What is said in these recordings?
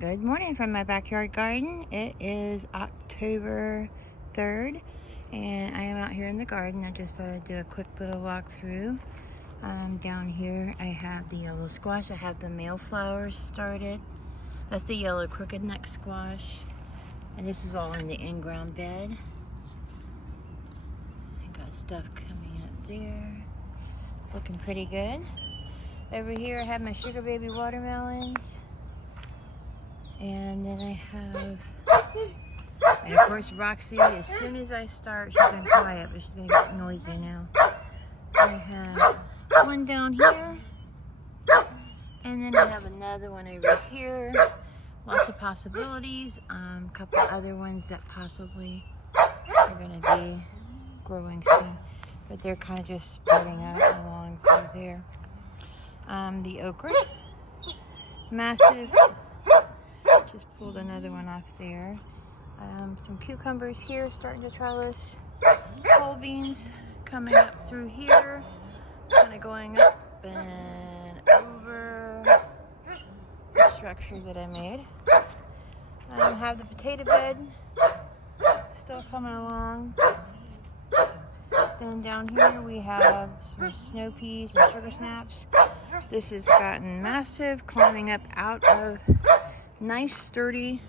Good morning from my backyard garden. It is October 3rd and I am out here in the garden. I just thought I'd do a quick little walk through. Down here I have the yellow squash. I have the male flowers started. That's the yellow crooked neck squash. And this is all in the in-ground bed. I got stuff coming up there. It's looking pretty good. Over here I have my sugar baby watermelons. And then I have, and of course Roxy, as soon as I start, she's been quiet, but she's gonna get noisy now. I have one down here, and then I have another one over here. Lots of possibilities. A couple other ones that possibly are gonna be growing soon, but they're kind of just spreading out along through there. The okra, massive. Just pulled another one off there. Some cucumbers here starting to trellis. Pole beans coming up through here, kind of going up and over the structure that I made. I have the potato bed still coming along. Then down here we have some snow peas and sugar snaps. This has gotten massive, climbing up out of nice, sturdy,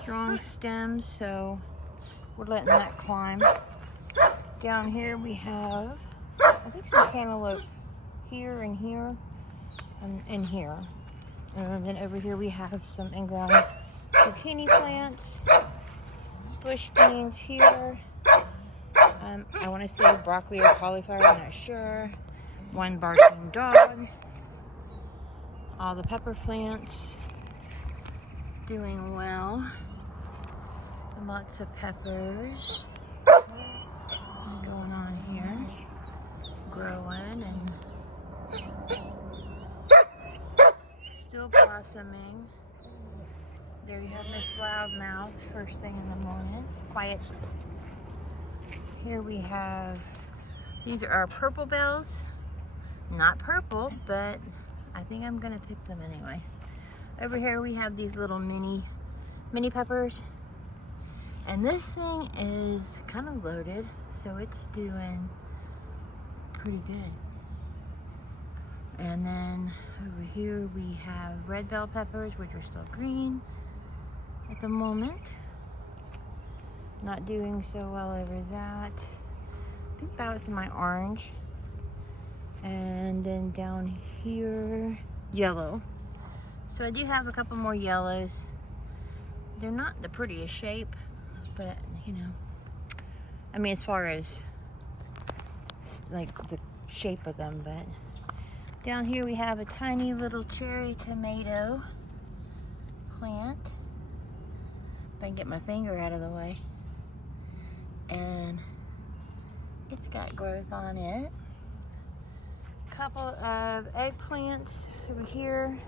strong stems, so we're letting that climb. Down here we have, I think, some cantaloupe here and here and in here. And then over here we have some in-ground zucchini plants, bush beans here. I want to say broccoli or cauliflower, I'm not sure. One barking dog. All the pepper plants doing well. And lots of peppers going on here, growing and still blossoming. There you have Miss Loudmouth first thing in the morning. Quiet. Here we have, these are our purple bells. Not purple, but I think I'm gonna pick them anyway. Over here we have these little mini peppers, and this thing is kind of loaded, so it's doing pretty good. And then over here we have red bell peppers, which are still green at the moment. Not doing so well over that. I think that was my orange. And then down here, yellow. So I do have a couple more yellows. They're not the prettiest shape, but you know, I mean, as far as like the shape of them. But down here we have a tiny little cherry tomato plant. If I can get my finger out of the way. And it's got growth on it. Couple of eggplants over here.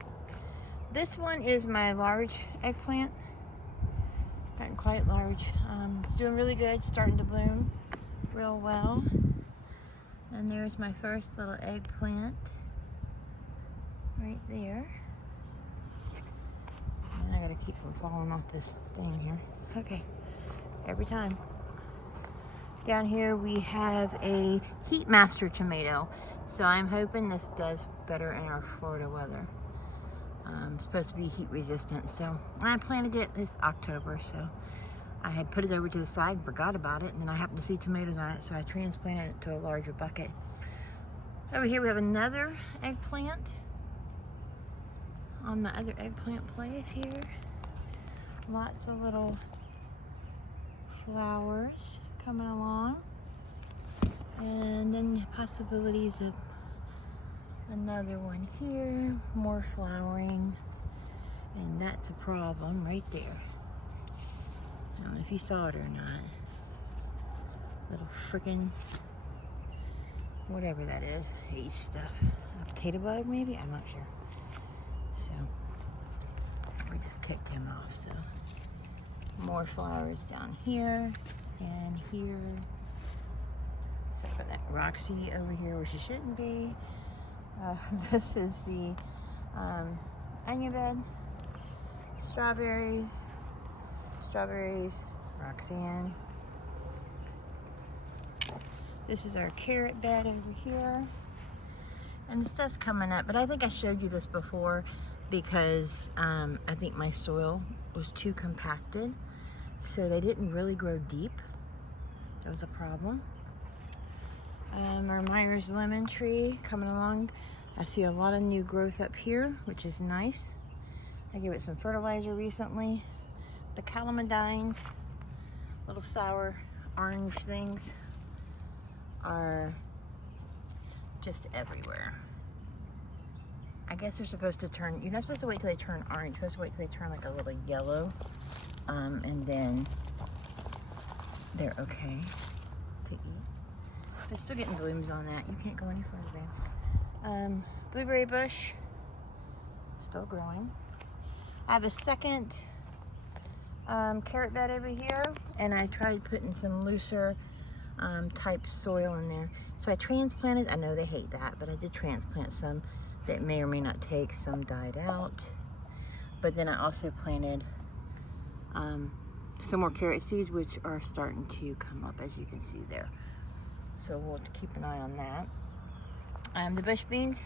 This one is my large eggplant. Not quite large. It's doing really good, starting to bloom real well. And there's my first little eggplant right there. And I gotta keep from falling off this thing here. Okay, every time. Down here we have a heat master tomato. So I'm hoping this does better in our Florida weather. It's supposed to be heat resistant, so I planted it this October, so I had put it over to the side and forgot about it, and then I happened to see tomatoes on it, so I transplanted it to a larger bucket. Over here we have another eggplant on my other eggplant place here. Lots of little flowers coming along. And then possibilities of another one here, more flowering, and that's a problem right there. I don't know if you saw it or not. Little freaking, whatever that is, age stuff. A potato bug maybe? I'm not sure. So, we just kicked him off, so. More flowers down here and here. Sorry about that. Roxy over here where she shouldn't be. This is the onion bed. Strawberries, strawberries, Roxanne. This is our carrot bed over here. And the stuff's coming up, but I think I showed you this before because I think my soil was too compacted. So they didn't really grow deep. That was a problem. Our Myers lemon tree coming along. I see a lot of new growth up here, which is nice. I gave it some fertilizer recently. The calamadines, little sour orange things, are just everywhere. I guess they're supposed to turn, you're not supposed to wait till they turn orange, you're supposed to wait till they turn like a little yellow, and then they're okay to eat. But still getting blooms on that. You can't go any further, babe. Blueberry bush, still growing. I have a second carrot bed over here, and I tried putting some looser type soil in there. So I transplanted, I know they hate that, but I did transplant some that may or may not take. Some died out. But then I also planted some more carrot seeds, which are starting to come up, as you can see there. So we'll keep an eye on that. The bush beans,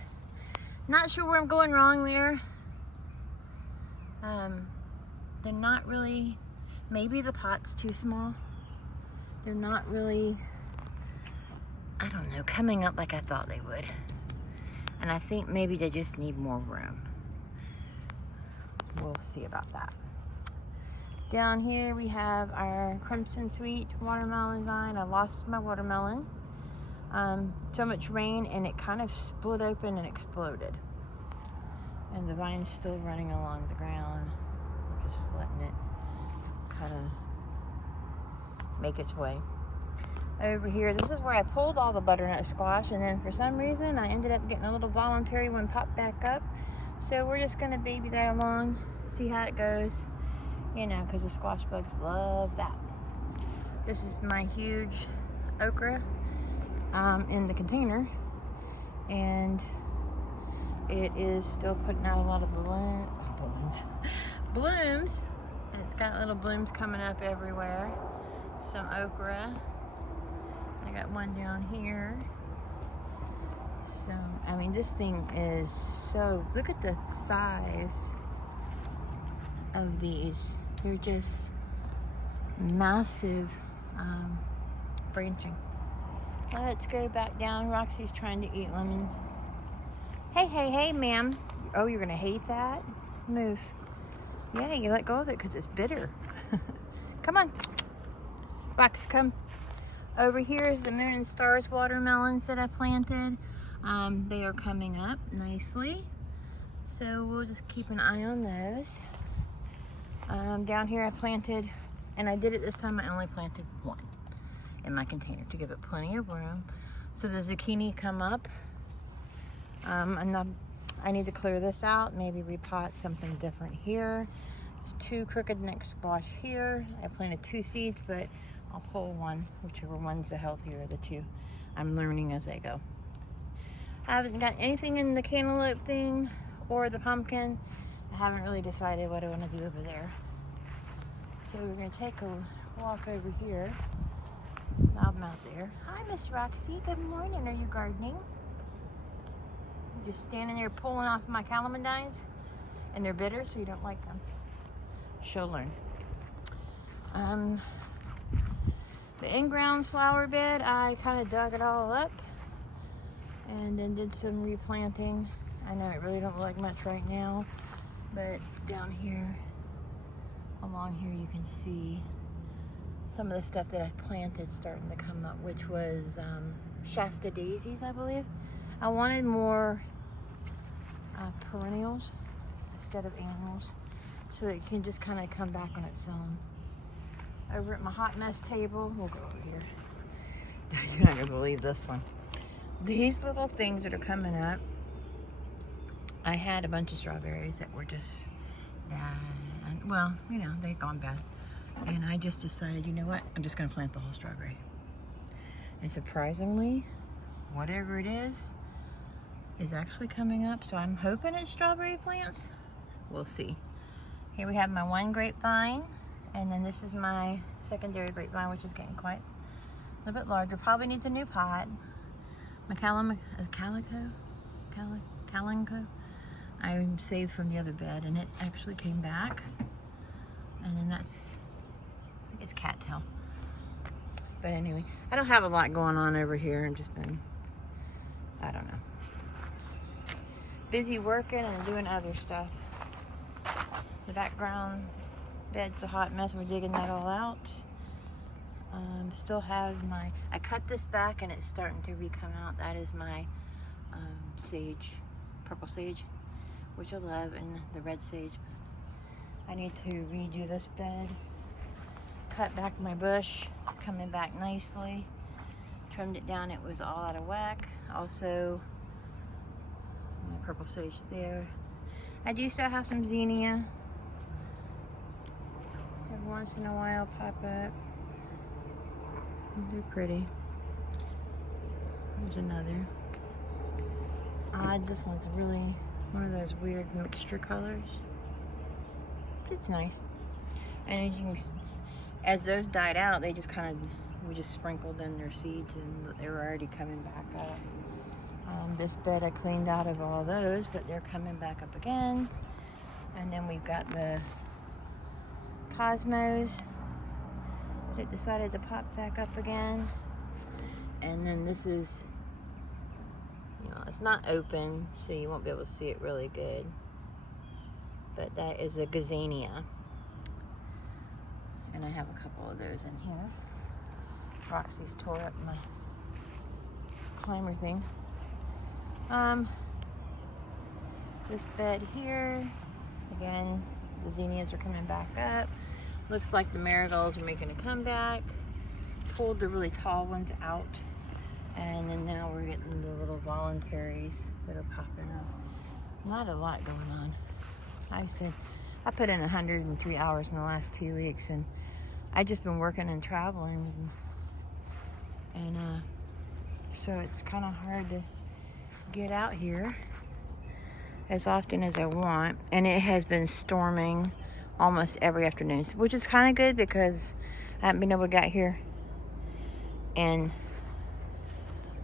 not sure where I'm going wrong there. They're not really, maybe the pot's too small. They're not really, I don't know, coming up like I thought they would. And I think maybe they just need more room. We'll see about that. Down here we have our crimson sweet watermelon vine. I lost my watermelon. So much rain and it kind of split open and exploded. And the vine's still running along the ground. We're just letting it kind of make its way. Over here, this is where I pulled all the butternut squash, and then for some reason I ended up getting a little voluntary one pop back up. So we're just gonna baby that along, see how it goes, you know, because the squash bugs love that. This is my huge okra in the container, and it is still putting out a lot of blooms, and it's got little blooms coming up everywhere. Some okra. I got one down here. So, I mean, this thing is so, look at the size of these. They're just massive branching. Let's go back down. Roxy's trying to eat lemons. Hey, ma'am. Oh, you're gonna hate that? Move. Yeah, you let go of it because it's bitter. Come on. Rox, come. Over here is the Moon and Stars watermelons that I planted. They are coming up nicely. So we'll just keep an eye on those. Down here I planted, and I did it this time, I only planted one in my container to give it plenty of room. So the zucchini come up. I need to clear this out, maybe repot something different here. It's 2 crooked neck squash here. I planted 2 seeds, but I'll pull one, whichever one's the healthier of the 2. I'm learning as I go. I haven't got anything in the cantaloupe thing or the pumpkin. I haven't really decided what I want to do over there. So we're going to take a walk over here. Loudmouth there. Hi, Miss Roxy. Good morning. Are you gardening? You're just standing there pulling off my calamadines, and they're bitter, so you don't like them. She'll learn. The in-ground flower bed, I kind of dug it all up and then did some replanting. I know it really don't look like much right now, but down here, along here, you can see some of the stuff that I planted starting to come up, which was Shasta daisies, I believe. I wanted more perennials instead of annuals, so that it can just kind of come back on its own. Over at my hot mess table, we'll go over here. You're not gonna believe this one. These little things that are coming up, I had a bunch of strawberries that were just, well, you know, they've gone bad. And I just decided, you know what, I'm just gonna plant the whole strawberry. And surprisingly, whatever it is actually coming up. So I'm hoping it's strawberry plants. We'll see. Here we have my one grapevine, and then this is my secondary grapevine, which is getting quite a little bit larger. Probably needs a new pot. My calico I saved from the other bed, and it actually came back. And then that's, I think it's cattail. But anyway, I don't have a lot going on over here. I've just been, I don't know, busy working and doing other stuff. The background bed's a hot mess. We're digging that all out. Still have my, I cut this back and it's starting to re-come out. That is my sage, purple sage, which I love, and the red sage. I need to redo this bed. Cut back my bush, it's coming back nicely. Trimmed it down, it was all out of whack. Also, my purple sage there. I do still have some zinnia. Every once in a while pop up. They're pretty. There's another. Odd, this one's really one of those weird mixture colors. It's nice. And as you can, as those died out, they just kind of, we just sprinkled in their seeds and they were already coming back up. This bed I cleaned out of all those, but they're coming back up again. And then we've got the cosmos that decided to pop back up again. And then this is, you know, it's not open, so you won't be able to see it really good. But that is a gazania. And I have a couple of those in here. Roxy's tore up my climber thing. This bed here, again, the zinnias are coming back up. Looks like the marigolds are making a comeback. Pulled the really tall ones out, and then now we're getting the little voluntaries that are popping up. Not a lot going on. Like I said, I put in 103 hours in the last 2 weeks, and I just been working and traveling, and so it's kind of hard to get out here as often as I want. And it has been storming almost every afternoon, which is kind of good because I haven't been able to get here in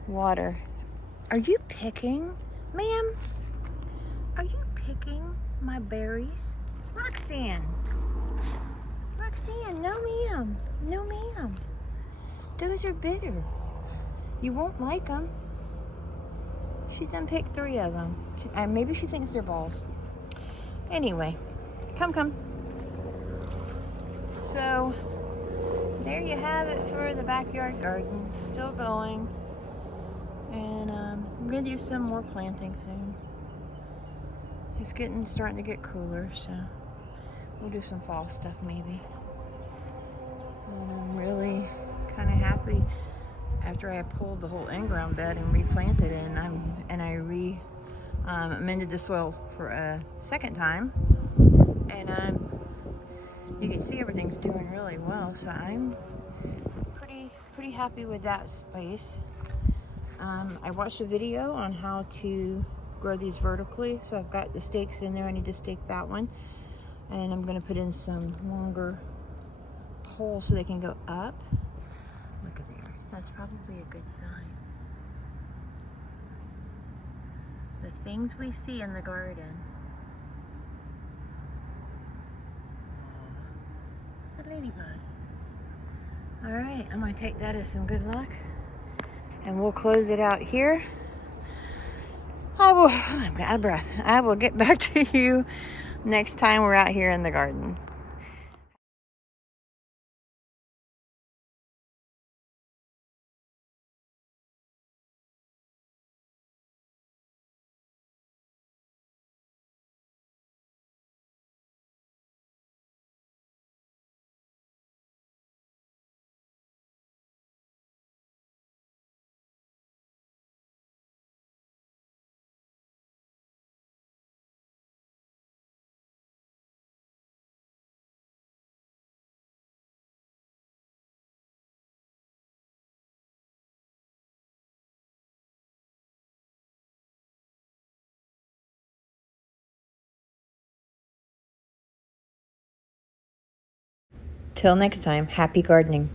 water. Are you picking, ma'am? Are you picking my berries? Roxanne, no ma'am, no ma'am. Those are bitter. You won't like them. She done picked 3 of them. Maybe she thinks they're balls. Anyway, come. So, there you have it for the backyard garden. Still going. And I'm going to do some more planting soon. It's starting to get cooler, so we'll do some fall stuff maybe. And I'm really kind of happy after I pulled the whole in-ground bed and replanted it, and I amended the soil for a second time, and you can see everything's doing really well. So I'm pretty happy with that space. I watched a video on how to grow these vertically, so I've got the stakes in there. I need to stake that one, and I'm going to put in some longer poles so they can go up. Look at there. That's probably a good sign. The things we see in the garden. The ladybug. All right, I'm going to take that as some good luck, and we'll close it out here. I'm out of breath. I will get back to you next time we're out here in the garden. until next time, happy gardening.